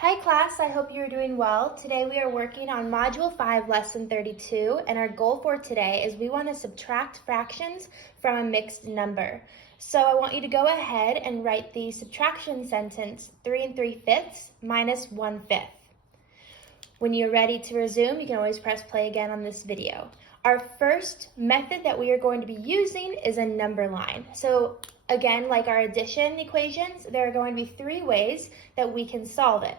Hi class, I hope you are doing well. Today we are working on Module 5, Lesson 32, and our goal for today is we want to subtract fractions from a mixed number. So I want you to go ahead and write the subtraction sentence 3 3/5 minus 1/5. When you're ready to resume, you can always press play again on this video. Our first method that we are going to be using is a number line. So again, like our addition equations, there are going to be three ways that we can solve it.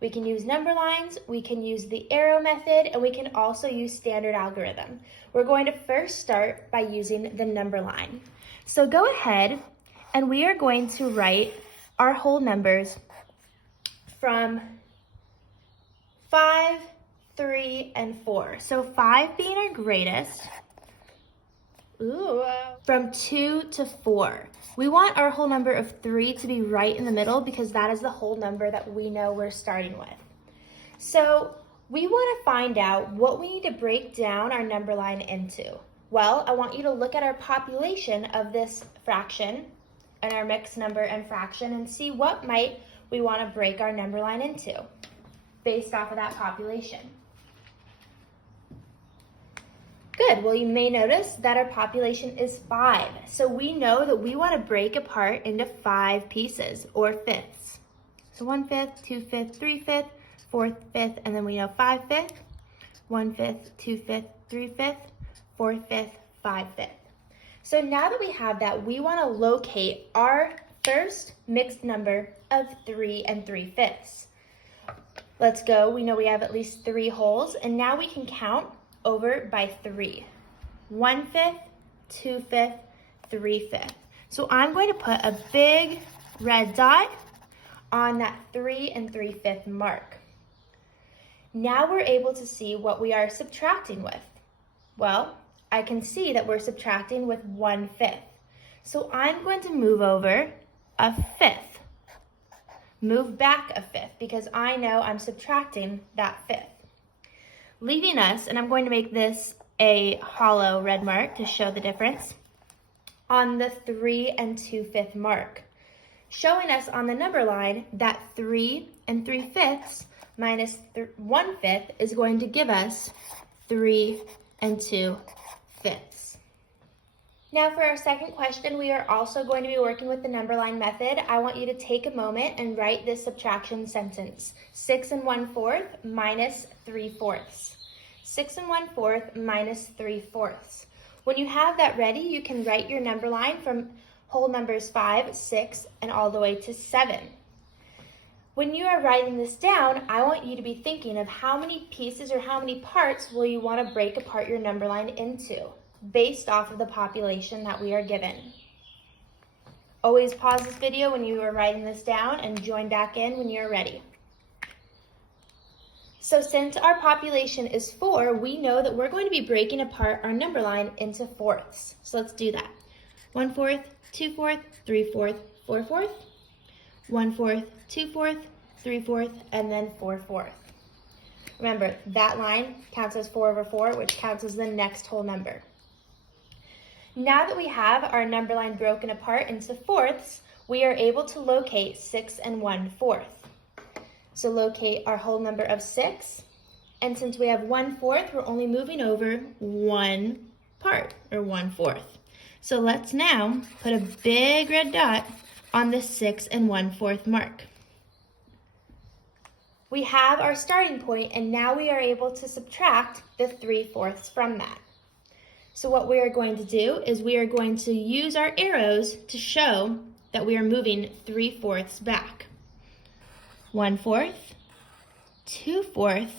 We can use number lines, we can use the arrow method, and we can also use standard algorithm. We're going to first start by using the number line. So go ahead and we are going to write our whole numbers from 5, 3, and 4. So 5 being our greatest, from 2 to 4. We want our whole number of 3 to be right in the middle because that is the whole number that we know we're starting with. So we want to find out what we need to break down our number line into. Well, I want you to look at our population of this fraction and our mixed number and fraction and see what might we want to break our number line into based off of that population. Good, well you may notice that our population is 5. So we know that we want to break apart into 5 pieces or fifths. So 1/5, 2/5, 3/5, 4/5, and then we know 5/5, 1/5, 2/5, 3/5, 4/5, 5/5. So now that we have that, we want to locate our first mixed number of 3 3/5. Let's go, we know we have at least 3 wholes, and now we can count over by 3. 1/5, 2/5, 3/5. So I'm going to put a big red dot on that 3 3/5 mark. Now we're able to see what we are subtracting with. Well, I can see that we're subtracting with 1/5. So I'm going to move over a fifth. Move back a fifth because I know I'm subtracting that fifth. Leaving us, and I'm going to make this a hollow red mark to show the difference, on the 3 2/5 mark, showing us on the number line that 3 3/5 minus 1/5 is going to give us 3 2/5. Now for our second question, we are also going to be working with the number line method. I want you to take a moment and write this subtraction sentence. 6 1/4 minus 3/4. 6 1/4 minus 3/4. When you have that ready, you can write your number line from whole numbers 5, 6, and all the way to 7. When you are writing this down, I want you to be thinking of how many pieces or how many parts will you want to break apart your number line into, based off of the population that we are given. Always pause this video when you are writing this down and join back in when you're ready. So since our population is 4, we know that we're going to be breaking apart our number line into fourths. So let's do that. 1/4, 2/4, 3/4, 4/4, 1/4, 2/4, 3/4, and then 4/4. Remember, that line counts as 4 over 4, which counts as the next whole number. Now that we have our number line broken apart into fourths, we are able to locate 6 1/4. So locate our whole number of 6, and since we have 1/4, we're only moving over 1 part, or 1/4. So let's now put a big red dot on the 6 1/4 mark. We have our starting point, and now we are able to subtract the 3/4 from that. So what we are going to do is we are going to use our arrows to show that we are moving 3/4 back. 1/4, 2/4,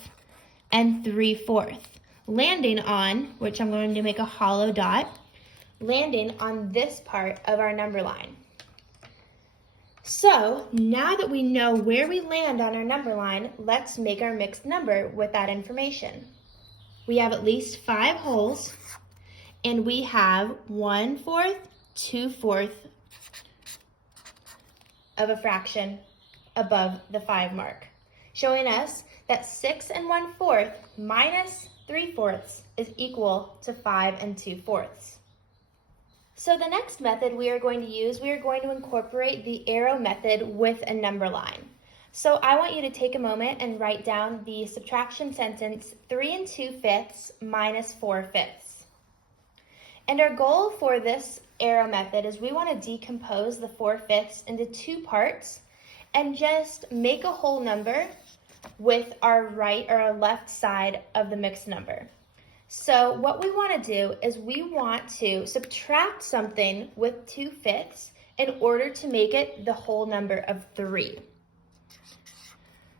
and 3/4, landing on, which I'm going to make a hollow dot, landing on this part of our number line. So now that we know where we land on our number line, let's make our mixed number with that information. We have at least 5 wholes, and we have 1/4, 2/4 of a fraction above the 5 mark, showing us that 6 1/4 minus 3/4 is equal to 5 2/4. So the next method we are going to use, we are going to incorporate the arrow method with a number line. So I want you to take a moment and write down the subtraction sentence 3 2/5 minus 4/5. And our goal for this arrow method is we want to decompose the 4/5 into two parts and just make a whole number with our right or our left side of the mixed number. So what we want to do is we want to subtract something with 2/5 in order to make it the whole number of 3.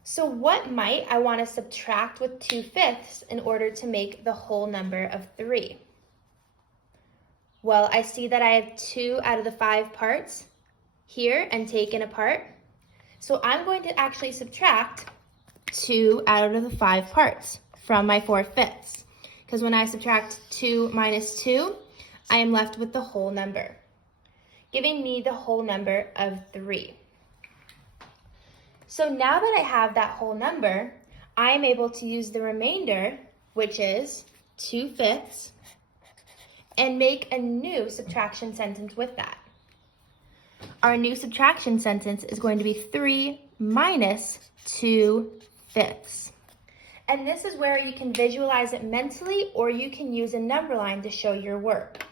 So what might I want to subtract with 2/5 in order to make the whole number of 3? Well, I see that I have 2 out of the 5 parts here and taken apart. So I'm going to actually subtract 2 out of the 5 parts from my 4/5. Because when I subtract 2 minus 2, I am left with the whole number, giving me the whole number of 3. So now that I have that whole number, I am able to use the remainder, which is 2/5, and make a new subtraction sentence with that. Our new subtraction sentence is going to be 3 minus 2/5. And this is where you can visualize it mentally, or you can use a number line to show your work.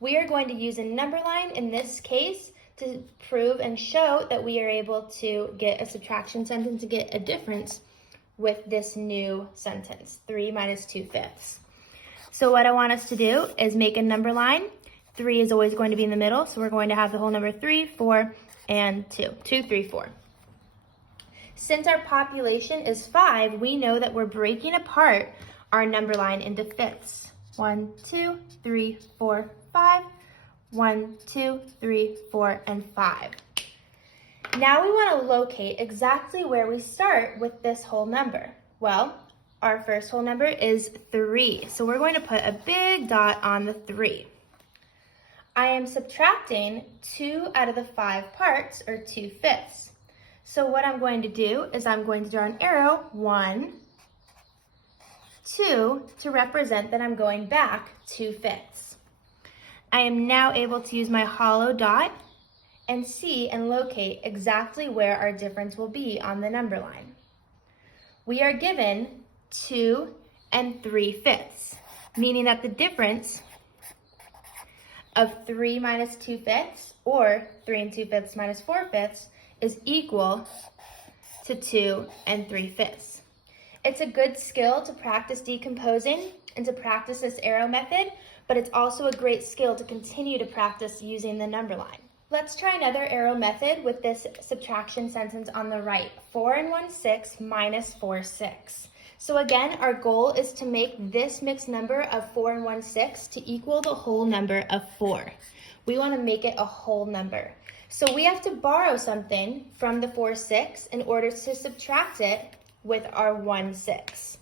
We are going to use a number line in this case to prove and show that we are able to get a subtraction sentence to get a difference with this new sentence, 3 minus 2/5. So what I want us to do is make a number line. 3 is always going to be in the middle, so we're going to have the whole number 3, 4, and 2. 2, 3, 4. Since our population is 5, we know that we're breaking apart our number line into fifths. 1, 2, 3, 4, 5. 1, 2, 3, 4, and 5. Now we want to locate exactly where we start with this whole number. Well, our first whole number is 3, so we're going to put a big dot on the 3. I am subtracting 2 out of the 5 parts, or 2/5. So what I'm going to do is I'm going to draw an arrow, 1, 2, to represent that I'm going back 2/5. I am now able to use my hollow dot and see and locate exactly where our difference will be on the number line. We are given 2 and 3/5, meaning that the difference of 3 minus 2/5, or 3 and 2/5 minus 4/5, is equal to 2 and 3/5. It's a good skill to practice decomposing and to practice this arrow method, but it's also a great skill to continue to practice using the number line. Let's try another arrow method with this subtraction sentence on the right, 4 and 1/6 minus 4/6. So again, our goal is to make this mixed number of 4 and 1/6 to equal the whole number of 4. We want to make it a whole number. So we have to borrow something from the 4/6 in order to subtract it with our 1/6.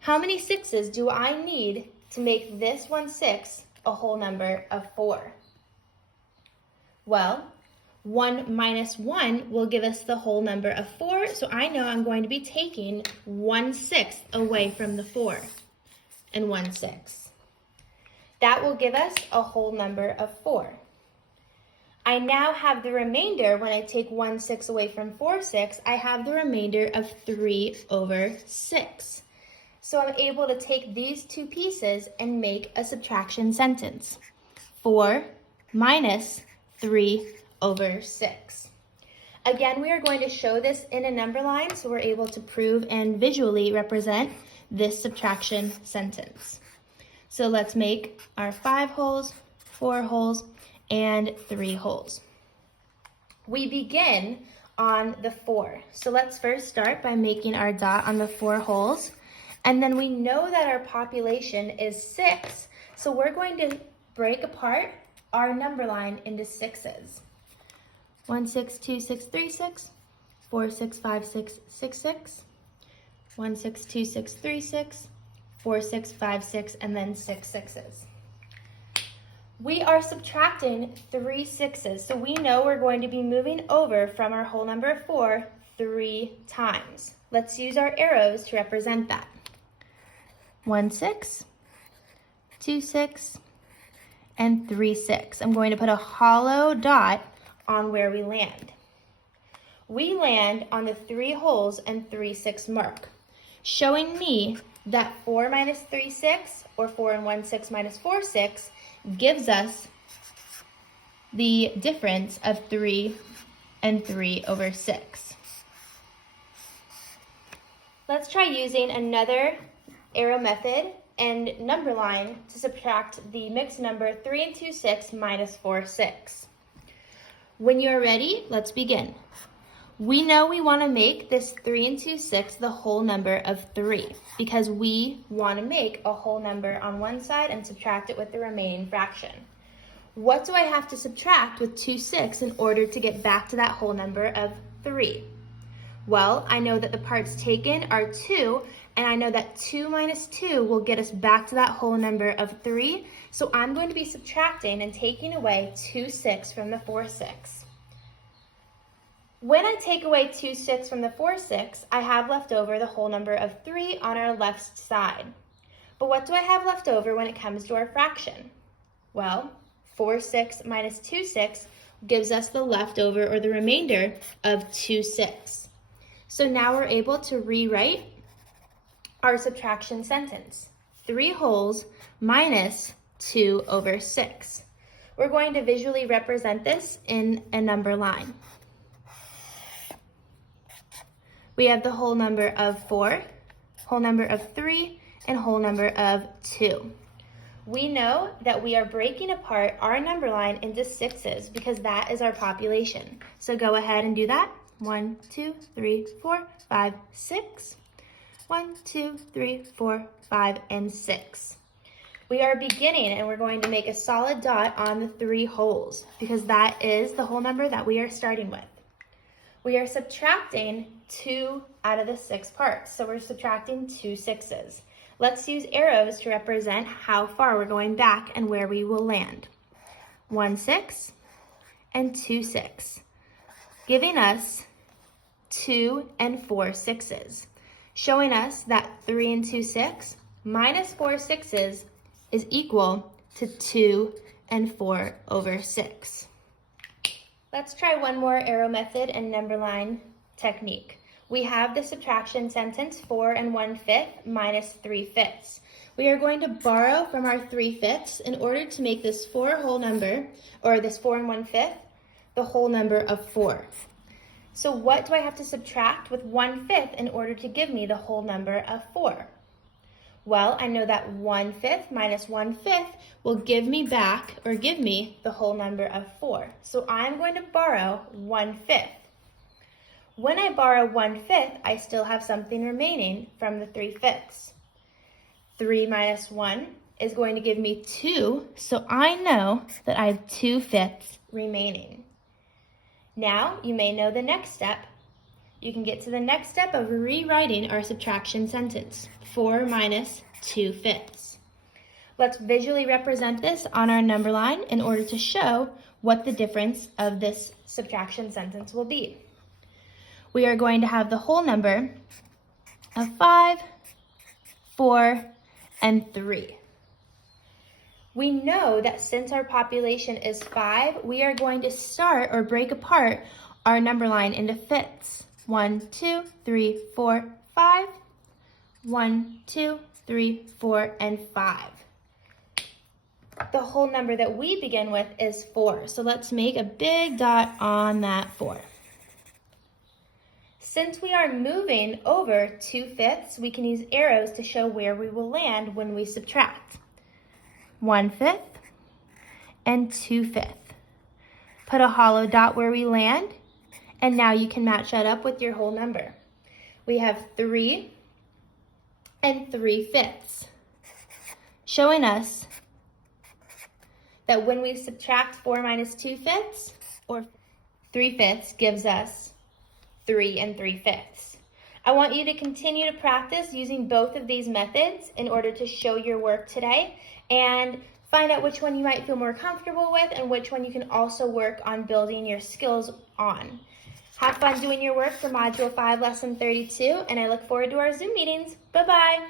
How many 6s do I need to make this 1/6 a whole number of 4? Well, 1 minus 1 will give us the whole number of 4, so I know I'm going to be taking 1/6 away from the 4 and 1/6. That will give us a whole number of 4. I now have the remainder. When I take 1/6 away from 4/6, I have the remainder of 3/6. So I'm able to take these two pieces and make a subtraction sentence. 4 minus 3/6. Again, we are going to show this in a number line so we're able to prove and visually represent this subtraction sentence. So let's make our 5 holes, 4 holes, and 3 holes. We begin on the 4. So let's first start by making our dot on the 4 holes. And then we know that our population is 6, so we're going to break apart our number line into 6s. 1, 6, 2, 6, 3, 6, 4, 6, 5, 6, 6, 6, 1, 6, 2, 6, 3, 6, 4, 6, 5, 6, and then 6 6s. We are subtracting 3 6s, so we know we're going to be moving over from our whole number of 4 3 times. Let's use our arrows to represent that. 1 6, 2 6, and 3 6. I'm going to put a hollow dot on where we land. we land on the 3 wholes and 3 6 mark, showing me that 4 minus 3 6, or 4 and 1 6 minus 4 6, gives us the difference of 3 and 3 over 6. Let's try using another arrow method and number line to subtract the mixed number 3 and 2 6 minus 4 6. When you're ready, let's begin. We know we want to make this 3 and 2 6 the whole number of 3 because we want to make a whole number on one side and subtract it with the remaining fraction. What do I have to subtract with 2 6 in order to get back to that whole number of 3? Well, I know that the parts taken are 2, and I know that 2 minus 2 will get us back to that whole number of 3, so I'm going to be subtracting and taking away 2 6 from the 4 6. When I take away 2 6 from the 4 6, I have left over the whole number of 3 on our left side. But what do I have left over when it comes to our fraction? Well, 4 6 minus 2 6 gives us the leftover or the remainder of 2 6. So now we're able to rewrite our subtraction sentence. 3 wholes minus 2 over 6. We're going to visually represent this in a number line. We have the whole number of 4, whole number of 3, and whole number of 2. We know that we are breaking apart our number line into 6s because that is our population. So go ahead and do that. 1, 2, 3, 4, 5, 6. 1, 2, 3, 4, 5, and 6. We are beginning and we're going to make a solid dot on the 3 wholes because that is the whole number that we are starting with. We are subtracting 2 out of the 6 parts, so we're subtracting 2 6s. Let's use arrows to represent how far we're going back and where we will land. 1 6 and 2 6, giving us 2 and 4 6s, showing us that 3 and 2 6 minus 4 6s is equal to 2 and 4 over 6. Let's try one more arrow method and number line technique. We have the subtraction sentence 4 and 1/5 minus 3/5. We are going to borrow from our 3/5 in order to make this 4 whole number, or this 4 and 1/5, the whole number of 4. So what do I have to subtract with 1/5 in order to give me the whole number of 4? Well, I know that 1/5 minus 1/5 will give me back, or give me the whole number of 4. So I'm going to borrow 1/5. When I borrow 1/5, I still have something remaining from the 3/5. 3 minus 1 is going to give me 2, so I know that I have 2/5 remaining. Now, you may know the next step. You can get to the next step of rewriting our subtraction sentence, 4 minus 2/5. Let's visually represent this on our number line in order to show what the difference of this subtraction sentence will be. We are going to have the whole number of 5, 4, and 3. We know that since our population is 5, we are going to start or break apart our number line into fifths. 1, 2, 3, 4, 5. 1, 2, 3, 4, and 5. The whole number that we begin with is 4. So let's make a big dot on that 4. Since we are moving over 2/5, we can use arrows to show where we will land when we subtract. 1/5 and 2/5. Put a hollow dot where we land, and now you can match that up with your whole number. We have 3 and 3/5, showing us that when we subtract 4 minus 2/5, or 3/5 gives us 3 and 3/5. I want you to continue to practice using both of these methods in order to show your work today and find out which one you might feel more comfortable with and which one you can also work on building your skills on. Have fun doing your work for Module 5, Lesson 32, and I look forward to our Zoom meetings. Bye-bye.